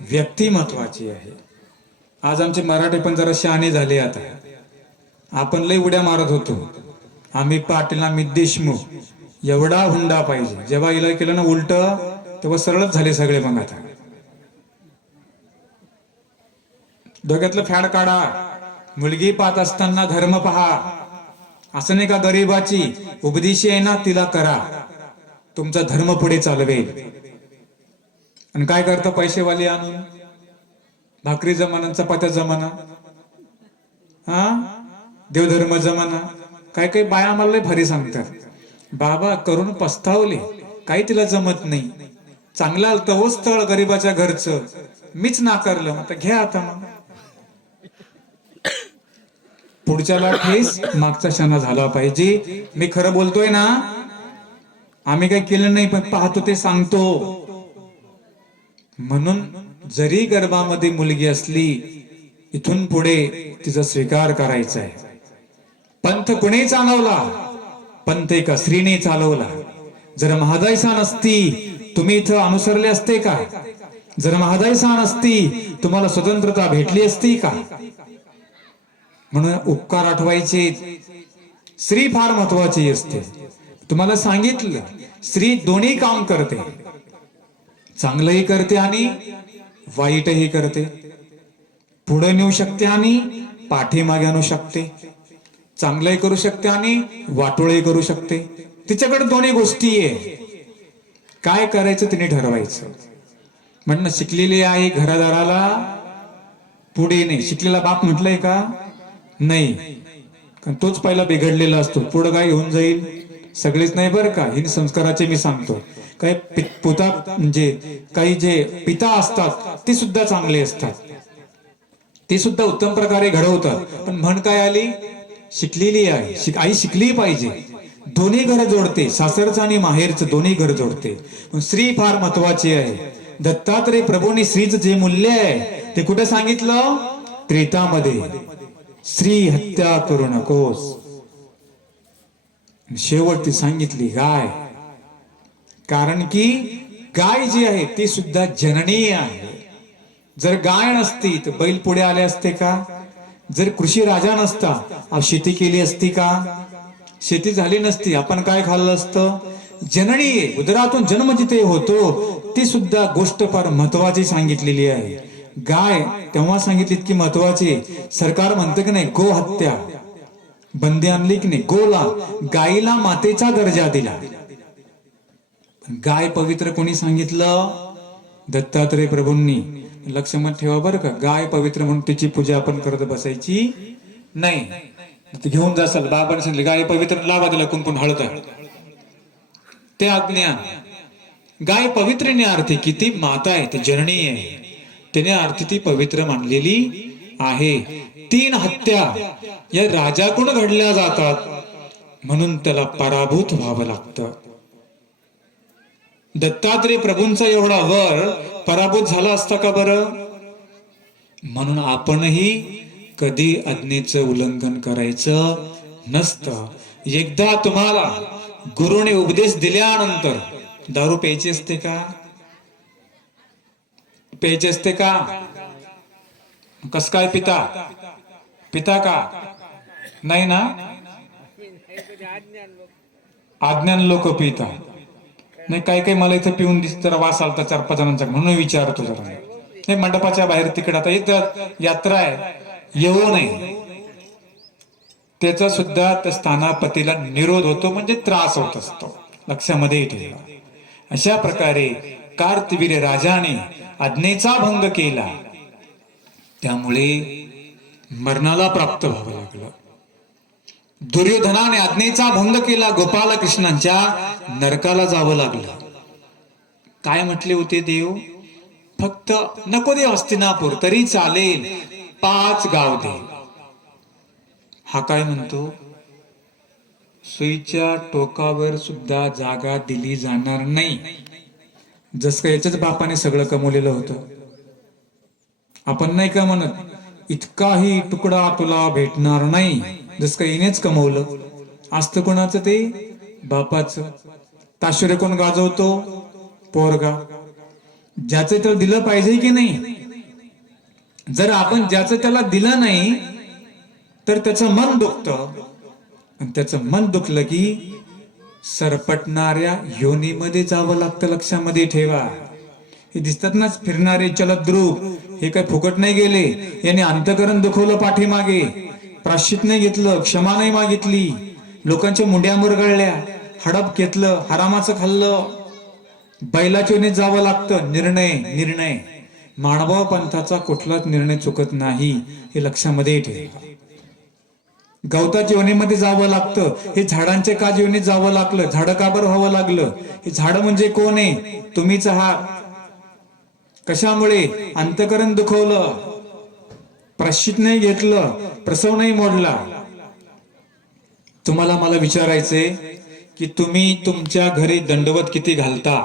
व्यक्ती महत्वाची आहे. आज आमचे मराठी पण जरा शहाणे झाले आता. आपण लय उड्या मारत होतो. आम्ही पाटील आम्ही देशमुख एवढा हुंडा पाहिजे. जेव्हा इला केलं ना उलट तेव्हा सरळच झाले सगळे मग आता. डोक्यातलं फॅड काढा. मुलगी पाहत असताना धर्म पहा. असं नाही का गरीबाची उपदिशी आहे ना तिला करा. तुमचा धर्म पुढे चालवेल. आणि काय करतं पैसेवाली आणून? भाकरी जमाना चपात्या जमाना? हा? देवधर्म जमाना? काय काही बाया आम्हाला लय भारी सांगतात. बाबा करून पस्तावले. काही तिला जमत नाही. चांगला आलं हो स्थळ गरीबाच्या घरचं. मीच नाकारलं. आता घ्या आता मग. पुढच्याला ठेस मागचा क्षणा झाला पाहिजे. मी खरं बोलतोय ना? आम्ही काही केलं नाही पण पाहतो ते सांगतो. म्हणून जरी गर्भामध्ये मुलगी असली इथून पुढे तिचा स्वीकार करायचा आहे. पंथ कुणी चालवला? पंथ एका स्त्रीने चालवला. जर महादायसा नसती तुम्ही इथं अनुसरले असते का? जर महादायसा नसती तुम्हाला स्वतंत्रता भेटली असती का? म्हणून उपकार आठवायचे स्त्री फार महत्वाची असते. तुम्हाला सांगितलं स्त्री दोन्ही काम करते. चांगलंही करते आणि वाईटही करते. पुढे नेऊ शकते आणि पाठीमागे आणू शकते. चांगलंही करू शकते आणि वाटोळही करू शकते. तिच्याकडे दोन्ही गोष्टी आहे काय करायचं तिने ठरवायचं. म्हणणं शिकलेली आहे घरादाराला पुढे नाही शिकलेला बाप म्हटलंय का? नाही. कारण तोच पहिला बिघडलेला असतो. पुढं काय होऊन जाईल? सगळेच नाही बरं का? हिंदी संस्काराचे मी सांगतो. काही पुता म्हणजे काही जे पिता असतात ते सुद्धा चांगले असतात. ते सुद्धा उत्तम प्रकारे घडवतात. पण म्हण काय आली? शिकलेली आहे. शिक- आई शिकली पाहिजे. दोन्ही घर जोडते. सासरचं आणि माहेरचं दोन्ही घर जोडते. स्त्री फार महत्वाची आहे. दत्तात्रय प्रभूंनी स्त्रीचं जे मूल्य आहे ते कुठे सांगितलं? त्रेतामध्ये. स्त्री हत्या करू नकोस. शेवट ती सांगितली काय? कारण की गाय जी आहे ती सुद्धा जननी आहे. जर गाय नसती तर बैल पुढे आले असते का? जर कृषी राजा नसता शेती केली असती का? शेती झाली नसती आपण काय खाल्लं असतं? जननी उदरातून जन्म जिथे होतो ती सुद्धा गोष्ट फार महत्वाची सांगितलेली आहे. गाय तेव्हा सांगितली की महत्वाची सरकार म्हणतं की नाही गो हत्या. बंदी आणली की नाही गोला. गायीला मातेचा दर्जा दिला. गाय पवित्र कोणी सांगितलं? दत्तात्रय प्रभूंनी. लक्षात ठेवा बरं का. गाय पवित्र म्हणून तिची पूजा आपण करत बसायची नाही. घेऊन जासाल. बाबाने सांगितलं गाय पवित्र लावा दिला कुंकून हळद. ते आज्ञा. गाय पवित्रने आरती की किती? माता आहे ती जननी आहे. तिने आरती ती पवित्र मानलेली आहे. तीन हत्या या राजाकडून घडल्या जातात. म्हणून त्याला पराभूत व्हावं लागतं. दत्तात्रय प्रभूंचा एवढा वर पराभूत झाला असता का बरं? म्हणून आपणही कधी आज्ञेचं उल्लंघन करायचं नसतं. एकदा तुम्हाला गुरुने उपदेश दिल्यानंतर दारू प्यायची असते का? प्यायची असते का? कस काय पिता? पिता का? नाही ना? आज्ञान लोक पिता. नाही काही काही मला इथं पिऊन दिसत जरा वास आलता चार पाच जणांचा. म्हणून विचारतो जरा. नाही मंडपाच्या बाहेर तिकडे आता इथं यात्रा आहे. येऊ नये. त्याचा सुद्धा त्या स्थानापतीला निरोध होतो म्हणजे त्रास होत असतो. लक्षामध्ये ठेवा अशा प्रकारे कार्तवीर राजाने आज्ञेचा भंग केला. त्यामुळे मरणाला प्राप्त व्हावं लागलं. दुर्योधनाने आज्ञेचा भंग केला गोपाल कृष्णांच्या नरकाला जावं लागलं. काय म्हटले होते देव? फक्त नको दे हस्तिनापूर तरी चालेल पाच गाव दे. हा काय म्हणतो? सुईच्या टोकावर सुद्धा जागा दिली जाणार नाही. जस का याच्याच बापाने सगळं कमवलेलं होतं. आपण नाही का म्हणत इतकाही तुकडा तुला भेटणार नाही. जस का हिनेच कमवलं. असतं कोणाचं ते? बापाचं. ताशुरे कोण गाजवतो? पोरगा. ज्याचं त्याला दिलं पाहिजे की नाही? जर आपण ज्याचं त्याला दिलं नाही तर त्याचं मन दुखत. आणि त्याचं मन दुखलं की सरपटणाऱ्या योनीमध्ये जावं लागतं लक्षामध्ये ठेवा. हे दिसतात ना फिरणारे चलद्रुप हे काय फुकट नाही गेले. याने अंतकरण दुखवलं पाठीमागे. प्राश्चित नाही घेतलं क्षमा नाही मागितली. लोकांच्या मुंड्या मुरगळल्या हडप घेतलं हरामाचं खाल्लं. बैलाचोने जावं लागतं निर्णय निर्णय. माणभाव पंथाचा कुठलाच निर्णय चुकत नाही हे लक्षामध्ये ठेवा. गवताच्या योनीमध्ये जावं लागतं हे झाडांच्या का योनीत जावं लागलं झाडं का बरं व्हावं लागलं? हे झाड म्हणजे कोण आहे? तुम्हीच आहात. कशामुळे? अंतकरण दुखवलं. प्रश्चित नाही घेतलं प्रसव नाही मोडला. तुम्हाला मला विचारायचे की तुम्ही तुमच्या घरी दंडवत किती घालता?